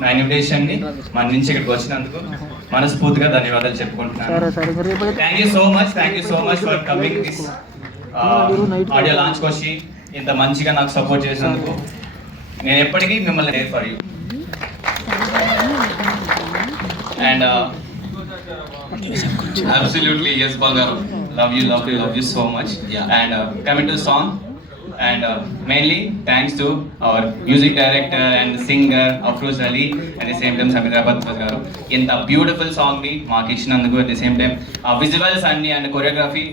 నా ఇన్విటేషన్ ని మన నుంచి ఇక్కడికి వచ్చినందుకు మనస్ఫూర్తిగా ధన్యవాదాలు చెప్పుకుంటున్నాను. Thank you so much for coming this audio launch వచ్చి ఇంత మంచిగా నాకు సపోర్ట్ చేసినందుకు నేను ఎప్పటికీ మిమ్మల్ని there for you. And absolutely yes Bangaram, love you so much. And coming to song, and mainly thanks to our music director and singer Afroz Ali, at the same time Samirabad garu inta beautiful song ni maak ichinanduku, at the same time visuals and choreography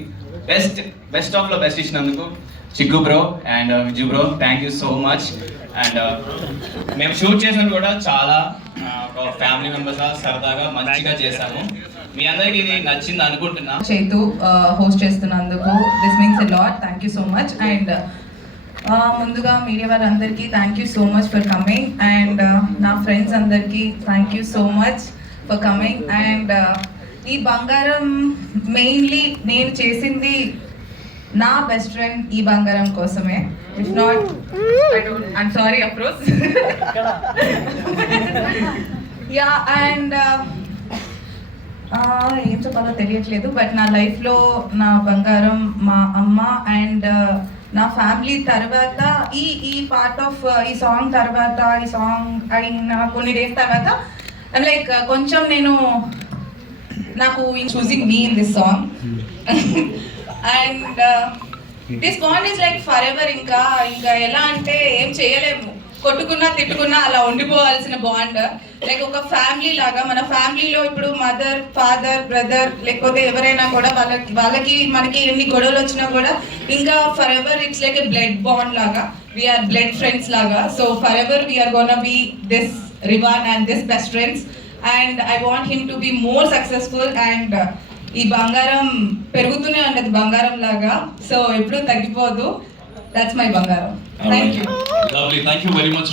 best of best ichinanduku Chikku bro and Viju bro, thank you so much. And మేము shoot చేసినప్పుడు కూడా చాలా ఒక family members సరదాగా మంచిగా చేశాము. మీ అందరికి ఇది నచ్చింది అనుకుంటున్నా. చైతు హోస్ట్ చేస్తున్నందుకు this means a lot, thank you so much. And ముందుగా మీడియా వారందరికీ thank you so much for coming. And నా ఫ్రెండ్స్ అందరికీ thank you so much for coming. And ఈ బంగారం మెయిన్లీ నేను చేసింది నా బెస్ట్ ఫ్రెండ్ ఈ బంగారం కోసమే. If not I'm sorry approach. Yeah and ఏం చెప్పాలో తెలియట్లేదు, బట్ నా లైఫ్లో నా బంగారం మా అమ్మ అండ్ నా ఫ్యామిలీ తర్వాత ఈ పార్ట్ ఆఫ్ ఈ సాంగ్ తర్వాత ఈ సాంగ్ అయిన కొన్ని డేస్ తర్వాత ఐమ్ లైక్ కొంచెం నాకు choosing me in this song. And this bond is like for ever. ఇంకా ఎలా అంటే ఏం చేయలేము, కొట్టుకున్నా తిట్టుకున్నా అలా ఉండిపోవాల్సిన బాండ్. లైక్ ఒక ఫ్యామిలీ లాగా, మన ఫ్యామిలీలో ఇప్పుడు మదర్ ఫాదర్ బ్రదర్ లేకపోతే ఎవరైనా కూడా వాళ్ళకి మనకి ఎన్ని గొడవలు వచ్చినా కూడా ఇంకా forever it's like a blood bond లాగా. వీఆర్ బ్లడ్ ఫ్రెండ్స్ లాగా. So forever we are gonna be this Rivaan and this best friends. And I want him to be more successful. And ఈ బంగారం పెరుగుతూనే ఉండదు బంగారం లాగా, సో ఎప్పుడూ తగ్గిపోదు. దట్స్ మై బంగారం. Thank you. Lovely. Thank you very much.